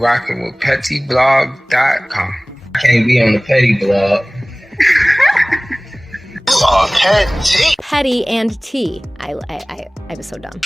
Rocking with pettyblog.com. I can't be on the petty blog. Petty and T. I was so dumb.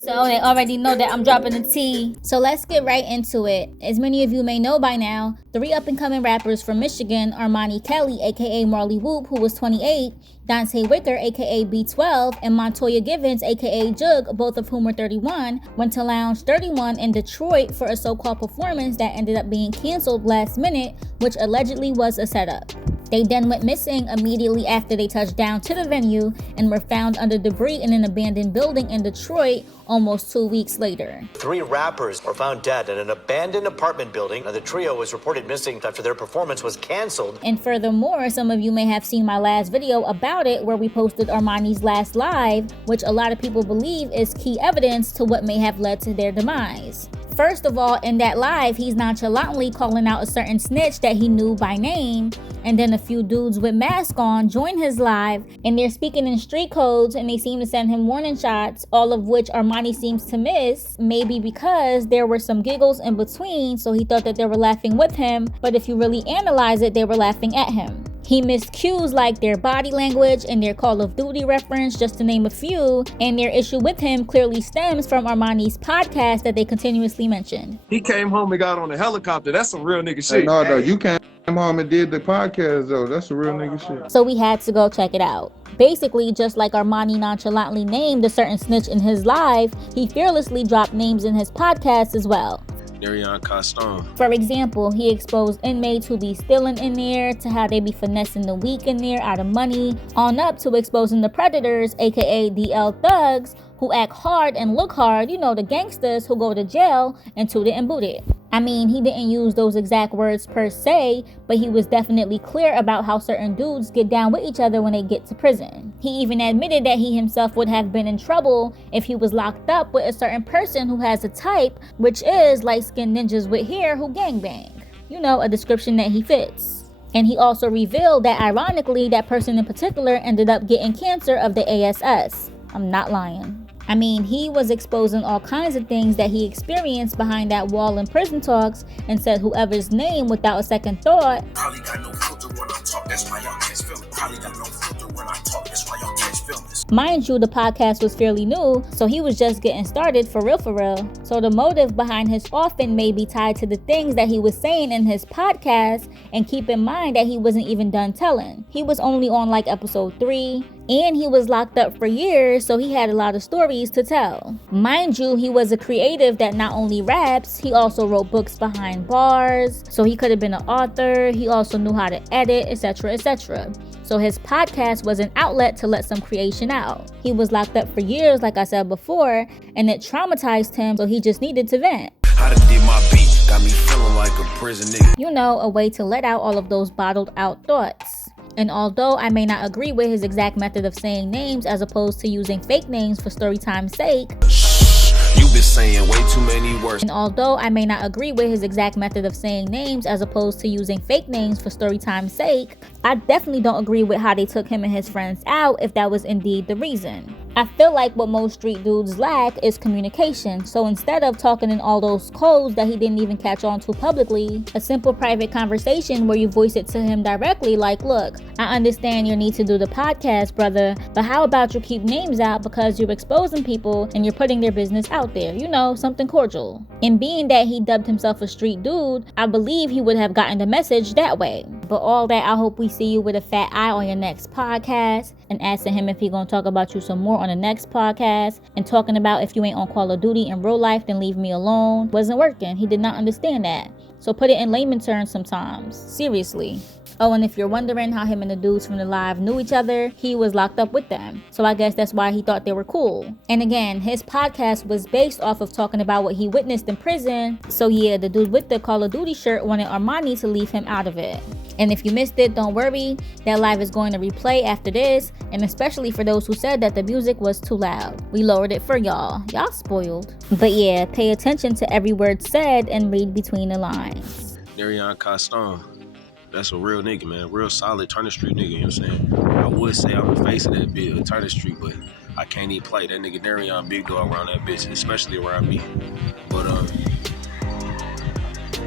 So they already know that I'm dropping the T. So let's get right into it. As many of you may know by now, 3 up-and-coming rappers from Michigan, Armani Kelly, aka Marley Whoop, who was 28, Dante Wicker, aka B12, and Montoya Givens, aka Jug, both of whom were 31, went to Lounge 31 in Detroit for a so-called performance that ended up being canceled last minute, which allegedly was a setup. They then went missing immediately after they touched down to the venue and were found under debris in an abandoned building in Detroit almost 2 weeks later. 3 rappers were found dead in an abandoned apartment building. Now, the trio was reported missing after their performance was canceled. And furthermore, some of you may have seen my last video about it where we posted Armani's last live, which a lot of people believe is key evidence to what may have led to their demise. First of all, in that live, he's nonchalantly calling out a certain snitch that he knew by name, and then a few dudes with masks on join his live, and they're speaking in street codes, and they seem to send him warning shots, all of which Armani seems to miss, maybe because there were some giggles in between, so he thought that they were laughing with him, but if you really analyze it, they were laughing at him. He missed cues like their body language and their Call of Duty reference, just to name a few, and their issue with him clearly stems from Armani's podcast that they continuously mentioned. He came home and got on a helicopter. That's some real nigga shit. No, you came home and did the podcast, though. That's a real nigga shit. So we had to go check it out. Basically, just like Armani nonchalantly named a certain snitch in his live, he fearlessly dropped names in his podcast as well. For example, he exposed inmates who be stealing in there, to how they be finessing the weak in there out of money, on up to exposing the predators, aka DL thugs, who act hard and look hard, you know, the gangsters who go to jail and toot it and boot it. I mean, he didn't use those exact words per se, but he was definitely clear about how certain dudes get down with each other when they get to prison. He even admitted that he himself would have been in trouble if he was locked up with a certain person who has a type, which is light-skinned ninjas with hair who gangbang. You know, a description that he fits. And he also revealed that ironically, that person in particular ended up getting cancer of the ASS. I'm not lying. I mean, he was exposing all kinds of things that he experienced behind that wall in prison talks, and said whoever's name without a second thought. Probably got no filter when I talk, that's why y'all can't feel it. Probably got no filter when I talk, that's why y'all can't feel this. Mind you, the podcast was fairly new, so he was just getting started for real. So the motive behind his offing may be tied to the things that he was saying in his podcast, and keep in mind that he wasn't even done telling. He was only on like episode 3. And he was locked up for years, so he had a lot of stories to tell. Mind you, he was a creative that not only raps, he also wrote books behind bars, so he could have been an author. He also knew how to edit, etc., etc. So his podcast was an outlet to let some creation out. He was locked up for years, like I said before, and it traumatized him, so he just needed to vent. I done did my beat, got me feeling like a prison nigga. You know, a way to let out all of those bottled out thoughts. And although I may not agree with his exact method of saying names as opposed to using fake names for story time's sake, you been saying way too many words. And although I may not agree with his exact method of saying names as opposed to using fake names for story time's sake, I definitely don't agree with how they took him and his friends out if that was indeed the reason. I feel like what most street dudes lack is communication, so instead of talking in all those codes that he didn't even catch on to publicly, a simple private conversation where you voice it to him directly like, look, I understand your need to do the podcast, brother, but how about you keep names out because you're exposing people and you're putting their business out there, you know, something cordial. And being that he dubbed himself a street dude, I believe he would have gotten the message that way. But all that, I hope we see you with a fat eye on your next podcast, and asking him if he gonna talk about you some more on the next podcast, and talking about if you ain't on Call of Duty in real life, then leave me alone, wasn't working. He did not understand that. So put it in layman terms sometimes. Seriously. Oh, and if you're wondering how him and the dudes from the live knew each other, he was locked up with them. So I guess that's why he thought they were cool. And again, his podcast was based off of talking about what he witnessed in prison. So yeah, the dude with the Call of Duty shirt wanted Armani to leave him out of it. And if you missed it, don't worry, that live is going to replay after this, and especially for those who said that the music was too loud. We lowered it for y'all. Y'all spoiled. But yeah, pay attention to every word said and read between the lines. Darian Coston. That's a real nigga, man. Real solid turn the street nigga, you know what I'm saying? I would say I'm the face of that bitch, turn the street, but I can't even play. That nigga Darion big dog around that bitch, especially around me. But,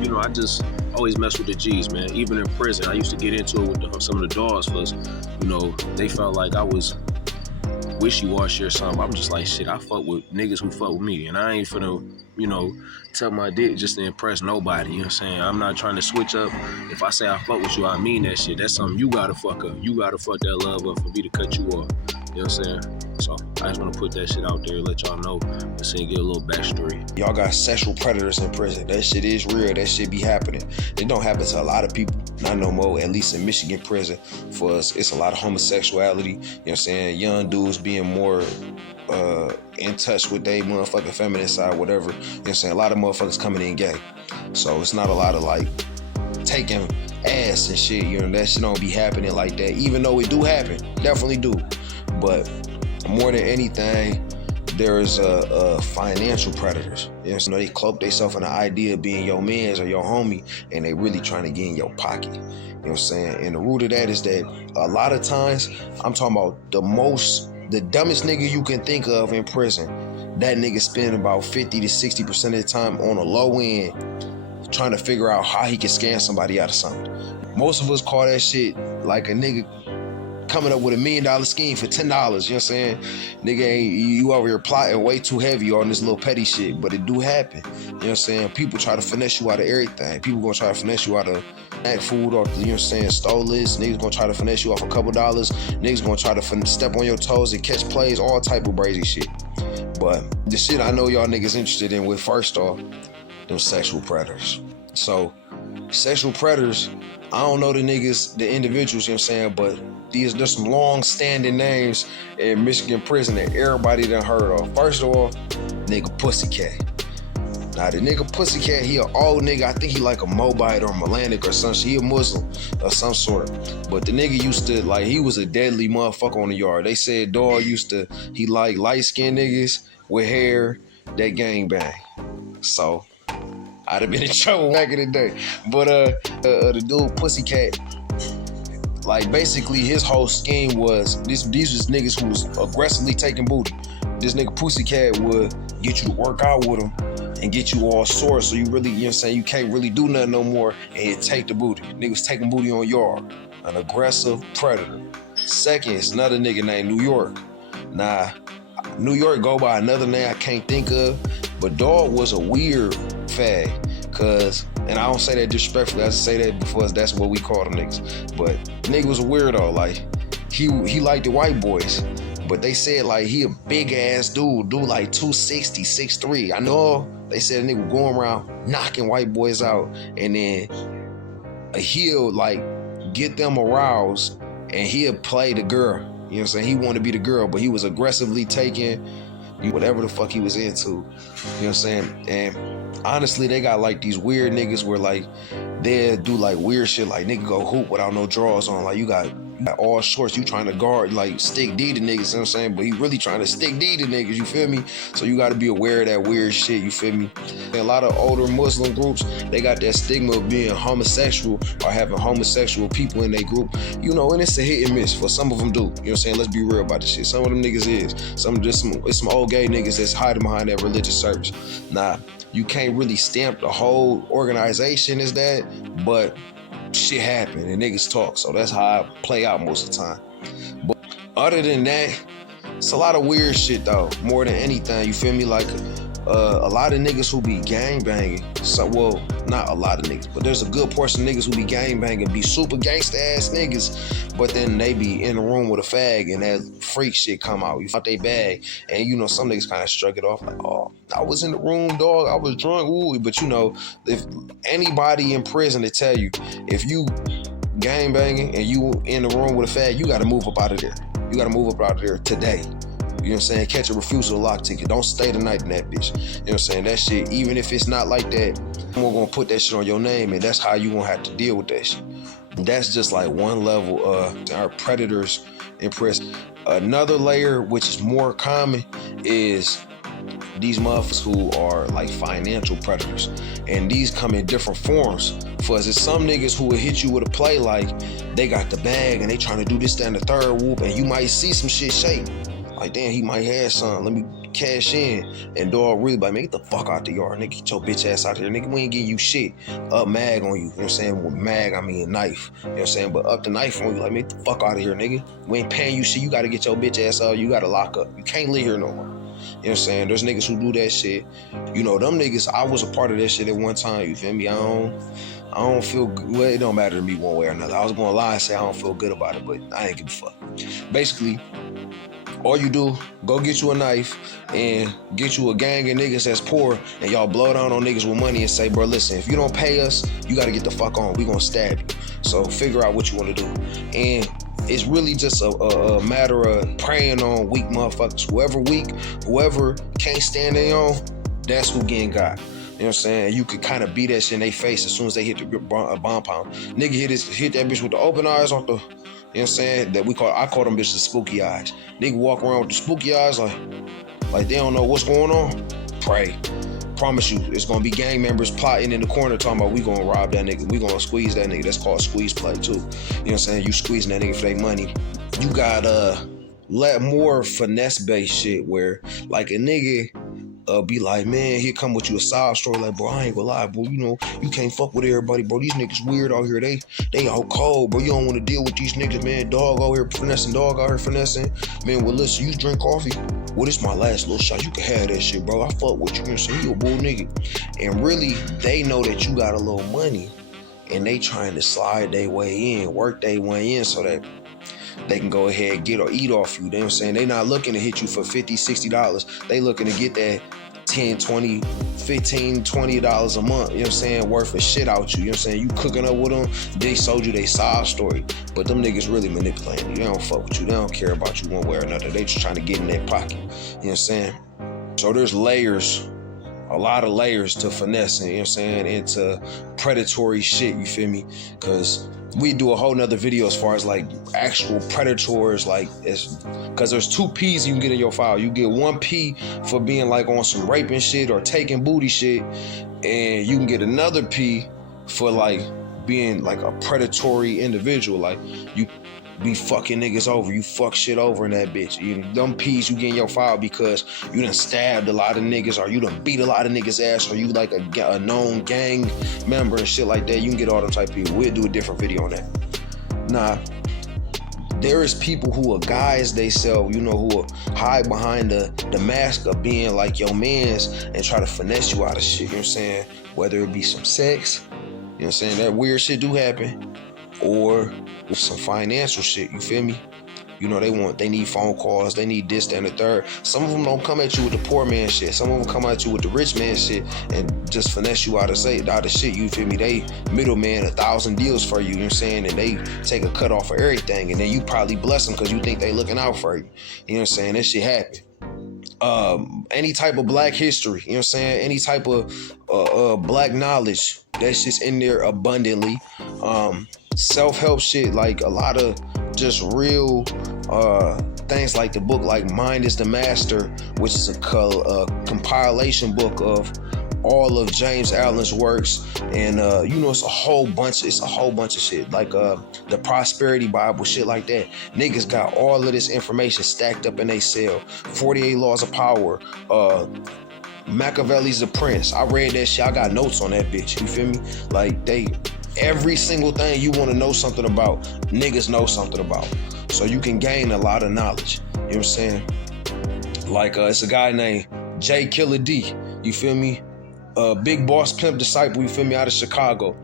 you know, I just always mess with the G's, man. Even in prison, I used to get into it with some of the dogs because, you know, they felt like I was wishy-washy or something. I'm just like, shit, I fuck with niggas who fuck with me, and I ain't finna, you know, tell my dick just to impress nobody, you know what I'm saying? I'm not trying to switch up. If I say I fuck with you, I mean that shit. That's something you gotta fuck up. You gotta fuck that love up for me to cut you off. You know what I'm saying? So I just want to put that shit out there, let y'all know, and see, get a little backstory. Y'all got sexual predators in prison. That shit is real. That shit be happening. It don't happen to a lot of people. Not no more, at least in Michigan prison. For us, it's a lot of homosexuality. You know what I'm saying? Young dudes being more in touch with their motherfucking feminine side, whatever. You know what I'm saying? A lot of motherfuckers coming in gay. So it's not a lot of like taking ass and shit. You know, that shit don't be happening like that. Even though it do happen. Definitely do. But more than anything, there's financial predators. You know, they cloak themselves in the idea of being your mans or your homie, and they really trying to get in your pocket. You know what I'm saying? And the root of that is that a lot of times, I'm talking about the dumbest nigga you can think of in prison. That nigga spend about 50 to 60% of the time on a low end trying to figure out how he can scam somebody out of something. Most of us call that shit like a nigga coming up with $1 million scheme for $10, you know what I'm saying? Nigga, ain't you over here plotting way too heavy on this little petty shit, but it do happen. You know what I'm saying? People try to finesse you out of everything. People gonna try to finesse you out of snack food or, you know what I'm saying, stole list. Niggas gonna try to finesse you off a couple dollars. Niggas gonna try to step on your toes and catch plays, all type of crazy shit. But the shit I know y'all niggas interested in with, first off, them sexual predators. So, sexual predators, I don't know the niggas, the individuals, you know what I'm saying, but there's some long-standing names in Michigan prison that everybody done heard of. First of all, nigga Pussycat. Now, the nigga Pussycat, he an old nigga. I think he like a Moabite or Melanic or some shit. He a Muslim of some sort. But the nigga used to, like, he was a deadly motherfucker on the yard. They said dog he like light-skinned niggas with hair that gangbang. So, I'd have been in trouble back in the day. But the dude Pussycat, like, basically his whole scheme was these was niggas who was aggressively taking booty. This nigga Pussycat would get you to work out with him and get you all sore, so you really, you know what I'm saying, you can't really do nothing no more, and he'd take the booty. Niggas taking booty on yard. An aggressive predator. Second, it's another nigga named New York. Nah, New York go by another name I can't think of, but dog was a weird fag. Cause, and I don't say that disrespectfully, I just say that because that's what we call them niggas. But nigga was a weirdo, like, he liked the white boys. But they said like he a big ass dude like 260, 6'3". I know they said a nigga going around knocking white boys out, and then he'll like get them aroused and he'll play the girl. You know what I'm saying? He wanted to be the girl, but he was aggressively taking whatever the fuck he was into. You know what I'm saying? And honestly, they got like these weird niggas where like they'll do like weird shit, like nigga go hoop without no drawers on. Like you got all shorts, you trying to guard, like stick D to niggas, you know what I'm saying? But he really trying to stick D to niggas, you feel me? So you gotta be aware of that weird shit, you feel me? And a lot of older Muslim groups, they got that stigma of being homosexual or having homosexual people in their group, you know, and it's a hit and miss. For some of them do, you know what I'm saying? Let's be real about this shit. Some of them niggas is. It's some old gay niggas that's hiding behind that religious service. Nah, you can't really stamp the whole organization as that, but shit happen and niggas talk, so that's how I play out most of the time. But other than that, it's a lot of weird shit though, more than anything, you feel me? Like a lot of niggas who be gangbanging, so, well, not a lot of niggas, but there's a good portion of niggas who be gangbanging, be super gangsta ass niggas, but then they be in the room with a fag and that freak shit come out, you fuck they bag, and you know, some niggas kind of shrug it off like, oh, I was in the room, dog, I was drunk, ooh, but you know, if anybody in prison to tell you, if you gangbanging and you in the room with a fag, you gotta move up out of there. You gotta move up out of there today. You know what I'm saying? Catch a refusal lock ticket. Don't stay the night in that bitch. You know what I'm saying? That shit, even if it's not like that, we're gonna put that shit on your name, and that's how you gonna have to deal with that shit. And that's just like one level of our predators in prison. Another layer, which is more common, is these motherfuckers who are like financial predators. And these come in different forms. For us, it's some niggas who will hit you with a play like they got the bag and they trying to do this, that, and the third whoop, and you might see some shit shake. Like, damn, he might have something. Let me cash in. And dog really like, man, get the fuck out the yard, nigga. Get your bitch ass out here. Nigga, we ain't getting you shit. Up mag on you. You know what I'm saying? With mag, I mean knife. You know what I'm saying? But up the knife on you, like, man, get the fuck out of here, nigga. We ain't paying you shit. You gotta get your bitch ass out. You gotta lock up. You can't live here no more. You know what I'm saying? There's niggas who do that shit. You know, them niggas, I was a part of that shit at one time. You feel me? I don't feel good. Well, it don't matter to me one way or another. I was gonna lie and say I don't feel good about it, but I ain't give a fuck. Basically, all you do, go get you a knife and get you a gang of niggas that's poor, and y'all blow down on niggas with money and say, bro, listen, if you don't pay us, you gotta get the fuck on. We gonna stab you. So figure out what you wanna do. And it's really just a matter of preying on weak motherfuckers. Whoever weak, whoever can't stand their own, that's who getting got. You know what I'm saying? You could kind of beat that shit in their face as soon as they hit the bomb pound. Nigga hit that bitch with the open eyes off the, you know what I'm saying? I call them bitches spooky eyes. Nigga walk around with the spooky eyes like they don't know what's going on. Pray. Promise you, it's gonna be gang members plotting in the corner talking about we gonna rob that nigga, we gonna squeeze that nigga. That's called squeeze play too. You know what I'm saying? You squeezing that nigga for their money. You got let more finesse based shit where like a nigga be like, man, here come with you a side story. Like, bro, I ain't gonna lie, bro. You know, you can't fuck with everybody, bro. These niggas weird out here. They out cold, bro. You don't want to deal with these niggas, man. Dog out here finessing, dog out here finessing. Man, well, listen, you drink coffee? Well, this my last little shot. You can have that shit, bro. I fuck with you. You know what I'm saying? You a bull nigga. And really, they know that you got a little money, and they trying to slide their way in, work their way in so that they can go ahead, get or eat off you. You know what I'm saying? They not looking to hit you for $50, $60. They looking to get that $10, $20, $15, $20 a month, you know what I'm saying, worth of shit out you. You know what I'm saying? You cooking up with them, they sold you their side story. But them niggas really manipulating you. They don't fuck with you. They don't care about you one way or another. They just trying to get in their pocket. You know what I'm saying? So there's layers, a lot of layers to finessing, you know what I'm saying, into predatory shit, you feel me? Because we do a whole nother video as far as like actual predators, like because there's 2 P's you can get in your file. You get 1 P for being like on some raping shit or taking booty shit, and you can get another P for like being like a predatory individual. Like you be fucking niggas over, you fuck shit over in that bitch. Them P's you get in your file because you done stabbed a lot of niggas, or you done beat a lot of niggas ass, or you like a known gang member and shit like that. You can get all them type of people. We'll do a different video on that. Nah, there is people who are guys they sell, you know, who will hide behind the mask of being like your mans and try to finesse you out of shit, you know what I'm saying? Whether it be some sex, you know what I'm saying, that weird shit do happen, or some financial shit, you feel me? You know, they need phone calls, they need this, that, and the third. Some of them don't come at you with the poor man shit. Some of them come at you with the rich man shit and just finesse you out of shit, you feel me? They middleman 1,000 deals for you, you know what I'm saying? And they take a cut off of everything, and then you probably bless them because you think they looking out for you. You know what I'm saying? That shit happen. Any type of black history, you know what I'm saying? Any type of black knowledge, that's just in there abundantly. Self-help shit, like a lot of just real things like the book like Mind is the Master, which is a compilation book of all of James Allen's works, and you know, it's a whole bunch of shit, like the Prosperity Bible, shit like that. Niggas got all of this information stacked up in they cell. 48 Laws of Power, Machiavelli's The Prince. I read that shit. I got notes on that bitch, you feel me? Like every single thing you want to know something about, niggas know something about. So you can gain a lot of knowledge. You know what I'm saying? Like it's a guy named J Killer D. You feel me? Big Boss Pimp Disciple, you feel me, out of Chicago.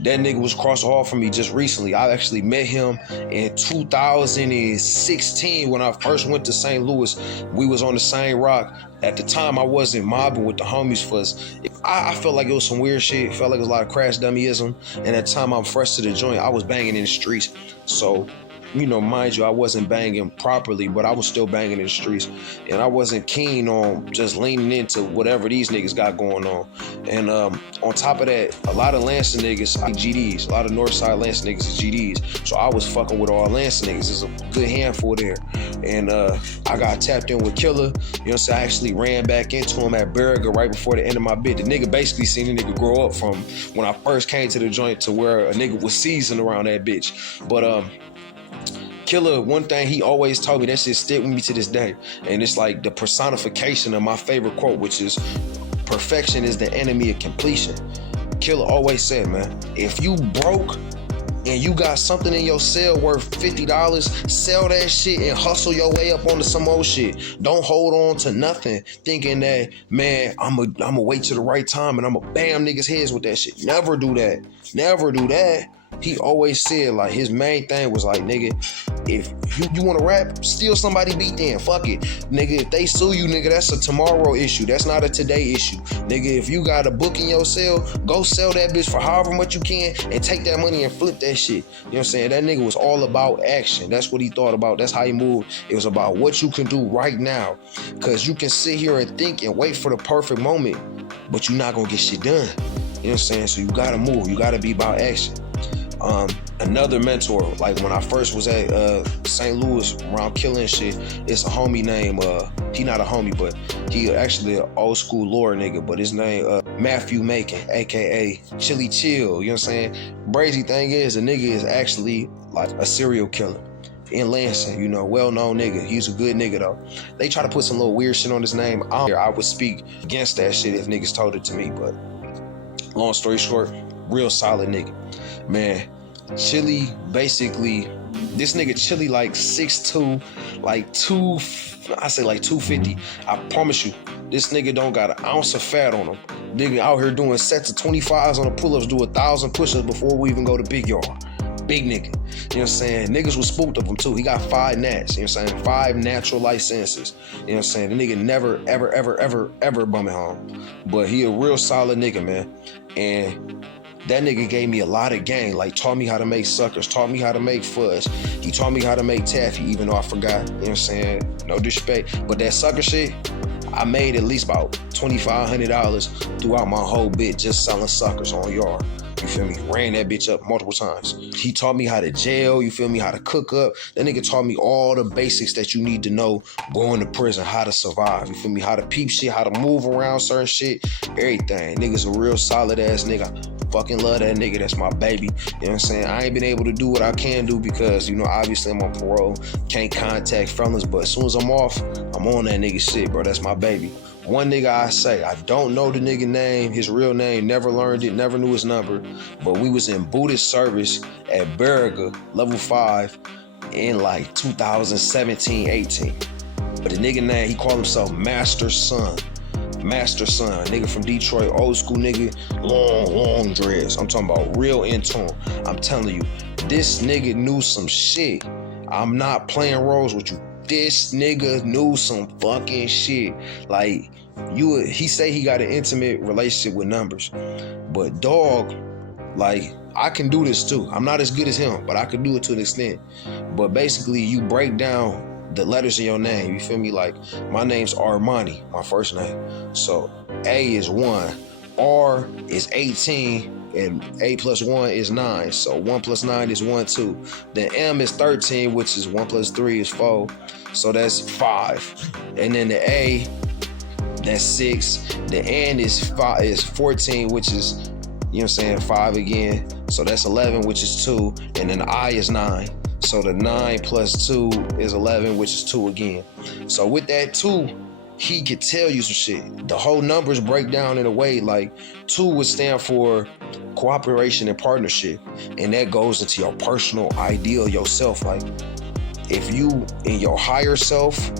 That nigga was across the hall from me just recently. I actually met him in 2016 when I first went to St. Louis. We was on the same rock. At the time, I wasn't mobbing with the homies for us. I felt like it was some weird shit. It felt like it was a lot of crash dummyism. And at the time, I'm fresh to the joint. I was banging in the streets. So, you know, mind you, I wasn't banging properly, but I was still banging in the streets. And I wasn't keen on just leaning into whatever these niggas got going on. And on top of that, a lot of Lansing niggas are GDs. A lot of Northside Lansing niggas is GDs. So I was fucking with all Lansing niggas. There's a good handful there. And I got tapped in with Killer. You know what I'm saying? I actually ran back into him at Berger right before the end of my bid. The nigga basically seen the nigga grow up from when I first came to the joint to where a nigga was seasoned around that bitch. But Killer, one thing he always told me, that shit stick with me to this day. And it's like the personification of my favorite quote, which is, perfection is the enemy of completion. Killer always said, man, if you broke and you got something in your cell worth $50, sell that shit and hustle your way up onto some old shit. Don't hold on to nothing thinking that, man, I'ma wait till the right time and I'ma bam niggas' heads with that shit. Never do that. Never do that. He always said, like, his main thing was like, nigga, if you want to rap, steal somebody beat then. Fuck it. Nigga, if they sue you, nigga, that's a tomorrow issue. That's not a today issue. Nigga, if you got a book in your cell, go sell that bitch for however much you can and take that money and flip that shit. You know what I'm saying? That nigga was all about action. That's what he thought about. That's how he moved. It was about what you can do right now. Because you can sit here and think and wait for the perfect moment, but you're not going to get shit done. You know what I'm saying? So you got to move. You got to be about action. Another mentor, like when I first was at St. Louis around killing shit, it's a homie named, he not a homie, but he actually an old school lore nigga, but his name Matthew Macon, aka Chili Chill, you know what I'm saying? Crazy thing is, the nigga is actually like a serial killer in Lansing, you know, well-known nigga. He's a good nigga though. They try to put some little weird shit on his name. I would speak against that shit if niggas told it to me, but long story short, real solid nigga. Man, Chili, basically, this nigga Chili like 6'2", like 250. I promise you, this nigga don't got an ounce of fat on him. Nigga out here doing sets of 25s on the pull-ups, do 1,000 push-ups before we even go to big yard. Big nigga. You know what I'm saying? Niggas was spooked of him too. He got 5 nats. You know what I'm saying? 5 natural licenses. You know what I'm saying? The nigga never, ever bumming home. But he a real solid nigga, man. And that nigga gave me a lot of game, like taught me how to make suckers, taught me how to make fudge. He taught me how to make taffy, even though I forgot, you know what I'm saying? No disrespect. But that sucker shit, I made at least about $2,500 throughout my whole bit just selling suckers on yard. You feel me? Ran that bitch up multiple times. He taught me how to jail, you feel me? How to cook up. That nigga taught me all the basics that you need to know going to prison, how to survive. You feel me? How to peep shit, how to move around certain shit, everything. Nigga's a real solid ass nigga. Fucking love that nigga. That's my baby. You know what I'm saying? I ain't been able to do what I can do because, you know, obviously I'm on parole. Can't contact felons, but as soon as I'm off, I'm on that nigga shit, bro. That's my baby. One nigga I say, I don't know the nigga name, his real name, never learned it, never knew his number, but we was in Buddhist service at Berger, level 5, in like 2017, 18. But the nigga name, he called himself Master Son. Master Son, nigga from Detroit, old school nigga, long dreads. I'm talking about real in tune. I'm telling you, this nigga knew some shit. I'm not playing roles with you. This nigga knew some fucking shit. Like, he say he got an intimate relationship with numbers, but dog, like, I can do this too. I'm not as good as him, but I can do it to an extent. But basically, you break down the letters in your name, you feel me? Like, my name's Armani, my first name. So A is 1, R is 18, and A plus 1 is 9. So 1 plus 9 is 1, 2. Then M is 13, which is 1 plus 3 is 4. So that's 5. And then the A, that's 6. The N is 14, which is, you know what I'm saying, 5 again. So that's 11, which is 2. And then the I is 9. So the 9 plus 2 is 11, which is 2 again. So with that 2, he could tell you some shit. The whole numbers break down in a way like 2 would stand for cooperation and partnership. And that goes into your personal ideal yourself. Like, if you in your higher self,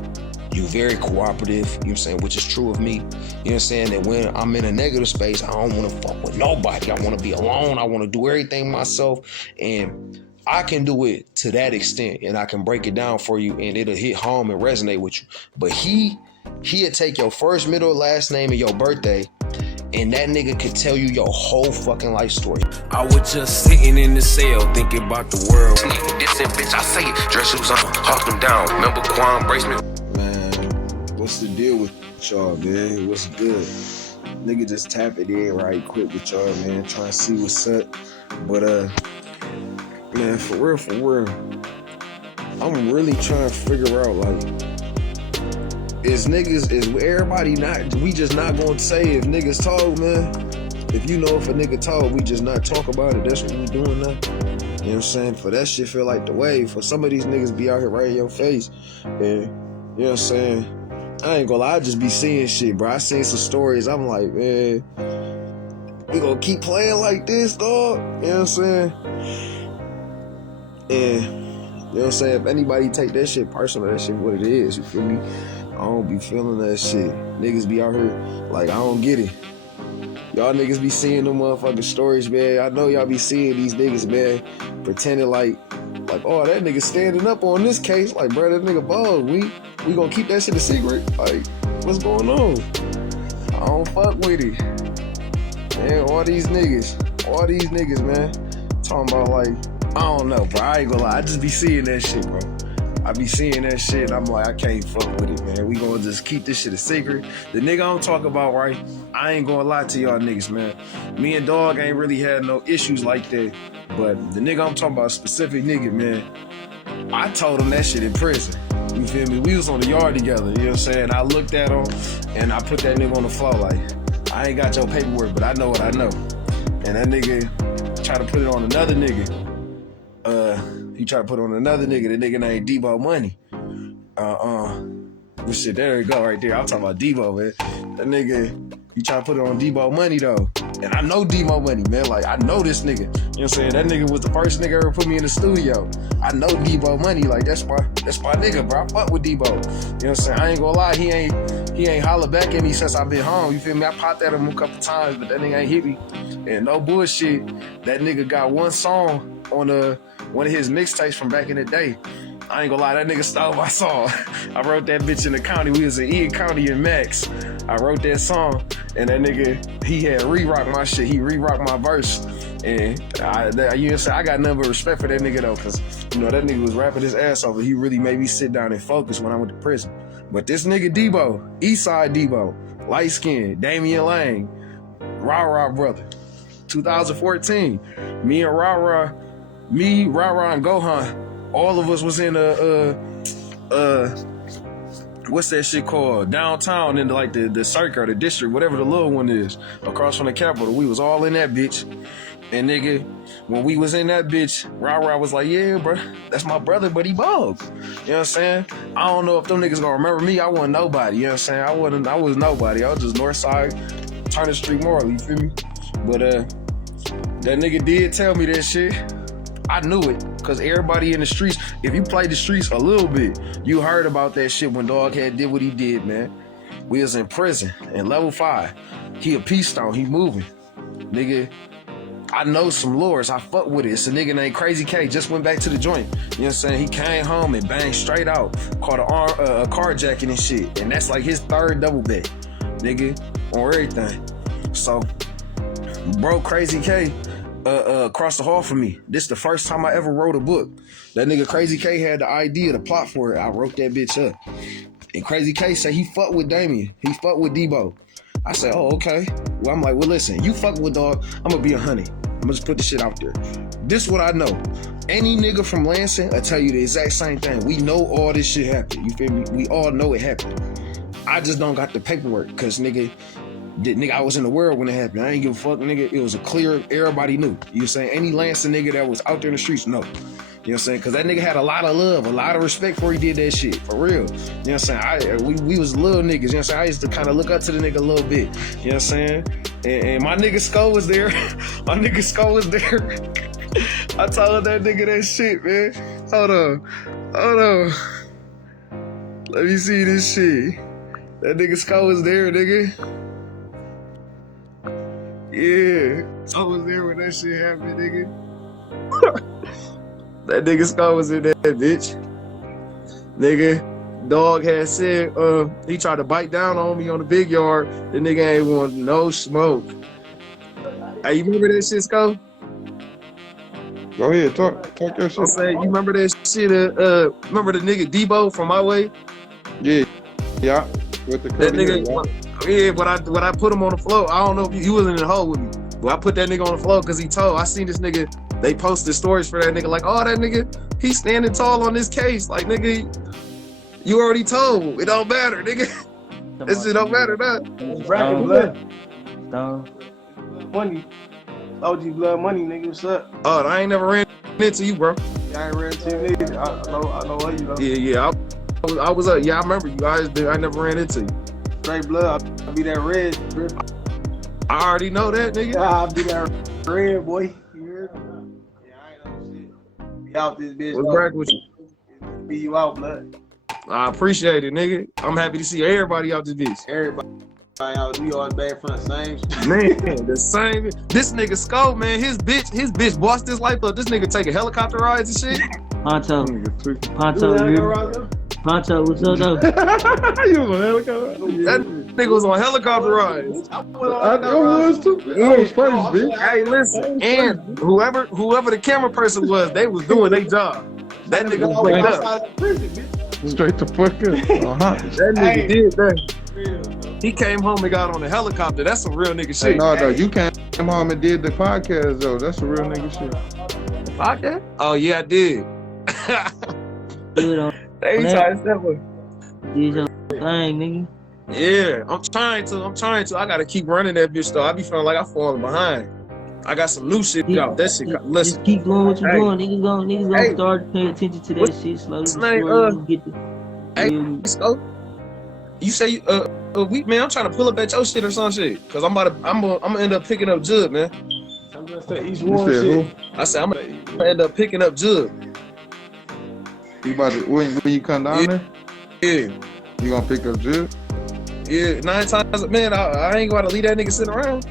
you very cooperative, you know what I'm saying, which is true of me. You know what I'm saying? That when I'm in a negative space, I don't want to fuck with nobody. I want to be alone. I want to do everything myself. And I can do it to that extent, and I can break it down for you, and it'll hit home and resonate with you. But he'll take your first, middle, last name and your birthday, and that nigga could tell you your whole fucking life story. I was just sitting in the cell thinking about the world. This and bitch, I say it. Dress shoes on, hawk them down. Remember Quan Bracement? Man, what's the deal with y'all, man? What's good? Nigga just tap it in right quick with y'all, man. Trying to see what's up. But man, for real, I'm really trying to figure out, like, is everybody not, we just not gonna say if niggas told, man. If you know if a nigga told, we just not talk about it. That's what we doing now. You know what I'm saying? For that shit feel like the wave. For some of these niggas be out here right in your face. And, you know what I'm saying? I ain't gonna lie, I just be seeing shit, bro. I seen some stories. I'm like, man, we gonna keep playing like this, dog. You know what I'm saying? And, you know what I'm saying? If anybody take that shit personal, that shit what it is. You feel me? I don't be feeling that shit. Niggas be out here like, I don't get it. Y'all niggas be seeing them motherfucking stories, man. I know y'all be seeing these niggas, man, pretending like, oh, that nigga standing up on this case. Like, bro, that nigga bug. We gonna keep that shit a secret? Like, what's going on? I don't fuck with it. Man, all these niggas, man, talking about like, I don't know, bro. I ain't gonna lie. I just be seeing that shit, bro. I be seeing that shit, and I'm like, I can't fuck with it, man. We gonna just keep this shit a secret. The nigga I'm talking about, right? I ain't gonna lie to y'all niggas, man. Me and Dog ain't really had no issues like that. But the nigga I'm talking about, a specific nigga, man, I told him that shit in prison. You feel me? We was on the yard together, you know what I'm saying? I looked at him, and I put that nigga on the floor like, I ain't got your paperwork, but I know what I know. And that nigga tried to put it on another nigga. He tried to put it on another nigga. The nigga named Debo Money. Well, shit, there you go right there. I'm talking about Debo, man. That nigga, he tried to put it on Debo Money, though. And I know Debo Money, man. Like, I know this nigga. You know what I'm saying? That nigga was the first nigga ever put me in the studio. I know Debo Money. Like, that's my nigga, bro. I fuck with Debo. You know what I'm saying? I ain't gonna lie. He ain't hollered back at me since I've been home. You feel me? I popped at him a couple times, but that nigga ain't hit me. And no bullshit, that nigga got one song on one of his mixtapes from back in the day. I ain't gonna lie, that nigga stole my song. I wrote that bitch in the county. We was in Ian County in Max. I wrote that song, and that nigga, he had re-rock my shit. He re-rocked my verse. And you know what I'm saying? I got nothing but respect for that nigga, though, because, you know, that nigga was rapping his ass off, and he really made me sit down and focus when I went to prison. But this nigga Debo, Eastside Debo, light skin, Damian Lang, Rah brother, 2014, me, Rah, and Gohan, all of us was in what's that shit called? Downtown in like the circuit or the district, whatever the little one is, across from the Capitol. We was all in that bitch. And nigga, when we was in that bitch, Rah was like, yeah, bro, that's my brother, but he bugged. You know what I'm saying? I don't know if them niggas gonna remember me. I wasn't nobody, you know what I'm saying? I was nobody. I was just Northside, Turner Street, Marley, you feel me? But that nigga did tell me that shit. I knew it, because everybody in the streets, if you played the streets a little bit, you heard about that shit when Dog had did what he did, man. We was in prison in level 5. He a peace stone, he moving. Nigga, I know some lures, I fuck with it. It's a nigga named Crazy K, just went back to the joint. You know what I'm saying? He came home and banged straight out, caught a carjacking and shit. And that's like his 3rd double bet, nigga, on everything. So, bro, Crazy K, across the hall from me. This the first time I ever wrote a book. That nigga Crazy K had the idea, the plot for it. I wrote that bitch up. And Crazy K said he fucked with Damien. He fucked with Debo. I said, oh, okay. Well, I'm like, well, listen, you fuck with Dog, I'm gonna be a honey. I'm gonna just put the shit out there. This what I know. Any nigga from Lansing will tell you the exact same thing. We know all this shit happened. You feel me? We all know it happened. I just don't got the paperwork, cause nigga, I was in the world when it happened. I ain't give a fuck, nigga. It was a clear, everybody knew. You know what I'm saying? Any Lansing nigga that was out there in the streets, no. You know what I'm saying? Because that nigga had a lot of love, a lot of respect before he did that shit. For real. You know what I'm saying? We was little niggas. You know what I'm saying? I used to kind of look up to the nigga a little bit. You know what I'm saying? And my nigga Skull was there. My nigga Skull was there. I told that nigga that shit, man. Hold on. Let me see this shit. That nigga Skull was there, nigga. Yeah, I was there when that shit happened, nigga. That nigga Skull was in that bitch. Nigga, Dog had said, he tried to bite down on me on the big yard. The nigga ain't want no smoke. Hey, you remember that shit, Skull? Go ahead, talk your shit. I'm saying, you remember that shit, remember the nigga Debo from my way? Yeah. With the that nigga, yeah, when I put him on the floor, I don't know if he wasn't in the hole with me, but I put that nigga on the floor because I seen this nigga they posted stories for that nigga like, oh, that nigga, he's standing tall on this case. Like, nigga, you already told. It don't matter, nigga. This shit don't matter, nah. Bracket blood. Money. OG blood money, nigga. What's up? Oh, I ain't never ran into you, bro. I ain't ran into you, nigga. I know what you know. Yeah. I was up. Yeah, I remember you guys. I never ran into you. Straight blood. I'll be that red. I already know that, nigga. Yeah, I'll be that red, boy. You heard me? Yeah, I ain't know shit. Be out this bitch. What's crack with you? Be you out, blood. I appreciate it, nigga. I'm happy to see everybody out this bitch. Everybody out. We all back from the same shit. Man, the same. This nigga Skull, man, his bitch bossed his life up. This nigga taking helicopter rides and shit. Poncho, what's up, though? You was on helicopter? That nigga was on helicopter rides. I was too. I was crazy, bitch. Hey, listen, and whoever the camera person was, they was doing their job. That nigga was playing up. Straight to fucking. That nigga did that. He came home and got on a helicopter. That's some real nigga shit. No, you came home and did the podcast though. That's a real nigga shit. Podcast? Oh yeah, I did. Dude, on They trying to step up. did your thing, nigga. Yeah, I'm trying to. I gotta keep running that bitch though. I be feeling like I'm falling behind. I got some new shit out. That shit. Listen, Just keep doing what you're doing. Niggas gonna start paying attention to that shit slowly. You say week, man. I'm trying to pull up at your shit or some shit. Cause I'm gonna end up picking up Jud, man. I'm gonna say East Warren shit. I said I'm gonna end up picking up Jud. You about to when you come down there? Yeah. You gonna pick up Jud? Yeah, 9 times, man. I ain't gonna leave that nigga sitting around.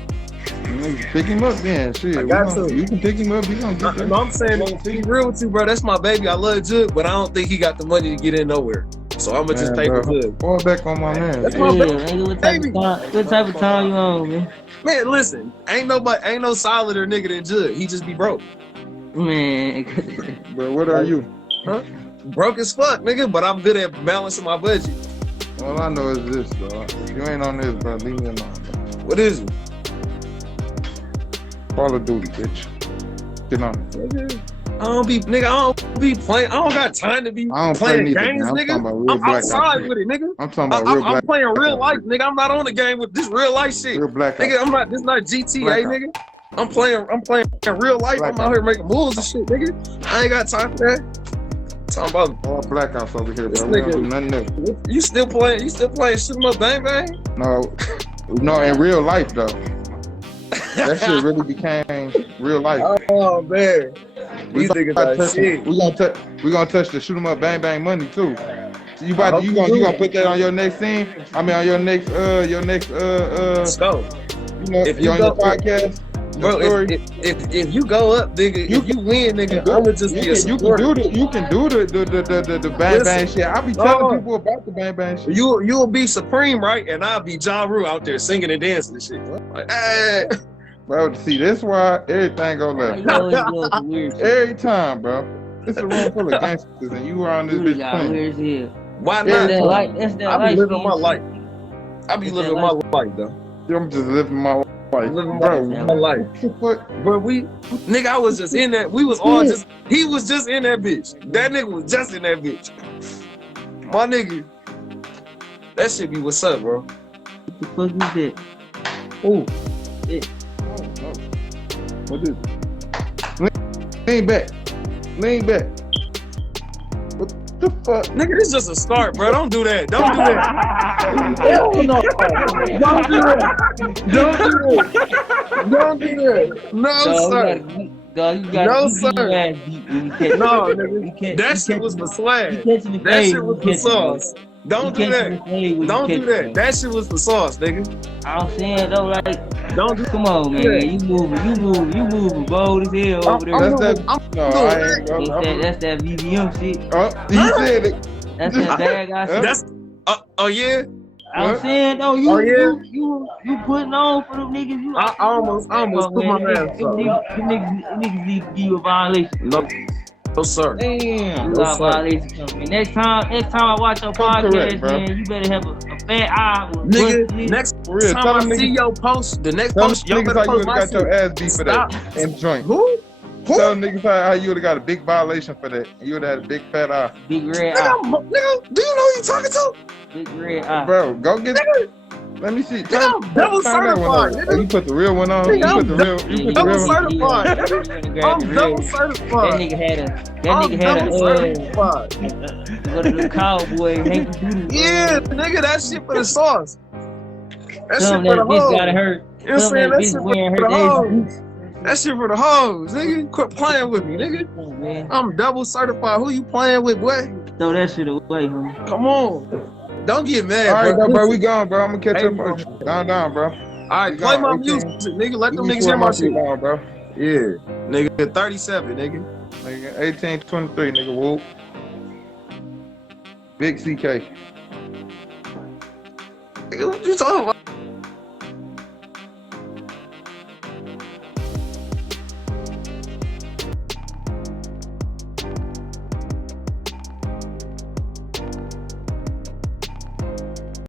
Pick him up then. Shit. I got to. You can pick him up. You gonna get that. No, I'm saying, to be real with you, bro. That's my baby. I love Jud, but I don't think he got the money to get in nowhere. So I'm gonna just pay for Jud. Fall back on my man. That's my baby. What type of time you on, man? Man, listen, ain't no solider nigga than Jud. He just be broke. Man. But what are you? Huh? Broke as fuck, nigga, but I'm good at balancing my budget. All I know is this, dog. If you ain't on this, bro, leave me alone. What is it? Call of Duty, bitch. Get on it. I don't be playing. I don't got time to be playing games, nigga. I'm outside with it, nigga. I'm talking about real black. I'm playing real life, nigga. I'm not on the game with this real life shit. Real black. Nigga, I'm not. This not GTA, nigga. I'm playing real life. I'm out here making moves and shit, nigga. I ain't got time for that. Talking about all blackouts over here, bro. Nigga, we don't do nothing new. You still playing? Shoot 'em up, bang bang? No, in real life though. That shit really became real life. Oh man, these niggas are shit. We gonna touch the shoot 'em up, bang bang money too. So you gonna put that on your next scene? I mean, on your next Let's go. You know, if you on your podcast. Bro, if you go up, nigga, if you win, nigga, I'ma just be a supporter. You can do the bang bang shit. I be telling people about the bang bang shit. You'll be Supreme, right? And I'll be Ja Rule out there singing and dancing and shit. Like, hey. Bro, see, that's why everything go left. Every time, bro. It's a room full of gangsters and you are on this bitch playing. Why not? That's that I be living my life. I be living my life, though. I'm just living my life. Living my life. But nigga, I was just in that. We was all just. He was just in that bitch. That nigga was just in that bitch. My nigga. That shit be what's up, bro. What the fuck is that? Ooh. What is it? Lean back. What the fuck? Nigga, this is just a start, bro. Don't do that. Don't do that. Hell no. Don't do that. Don't do that. No, sir. No, sir. No, nigga. That shit was for swag. That shit was for sauce. Don't do that. Don't do that. That shit was for sauce, nigga. I'm saying though, like, don't do. Come on, man. You moving, bold as hell over there. That's that VVM shit. You said it. That's that bad guy shit. That's. Oh yeah. I'm saying though, you putting on for them niggas. I almost put my ass up. Niggas need to give you a violation. No sir. Damn. Next time I watch your podcast, man, you better have a fat eye. Nigga, next time I see your post, the next post, y'all better post my got your ass beat for that and joint. Who? Tell niggas how you would have got a big violation for that. You would have had a big fat eye. Big red eye. Nigga, do you know who you talking to? Big red eye. Bro, go get. Let me see. I'm double certified. You put the real one on. You put the real. You put the double real one. certified. I'm double certified. That nigga had a go to the cowboy. Yeah, nigga, that shit for the sauce. That shit for the bitch hoes. got hurt. You know what I'm saying? That shit for the hoes. That shit for the hoes, nigga. Quit playing with me, nigga. I'm double certified. Who you playing with, boy? Throw that shit away, homie. Come on. Don't get mad, All right, bro. bro, we gone, bro. I'm gonna catch up. Down, bro. All right, play my music, nigga. Let them niggas hear my shit. Bro. Yeah, nigga, 37, nigga. Nigga, 1823, nigga, whoop. Big CK. Nigga, what you talking about?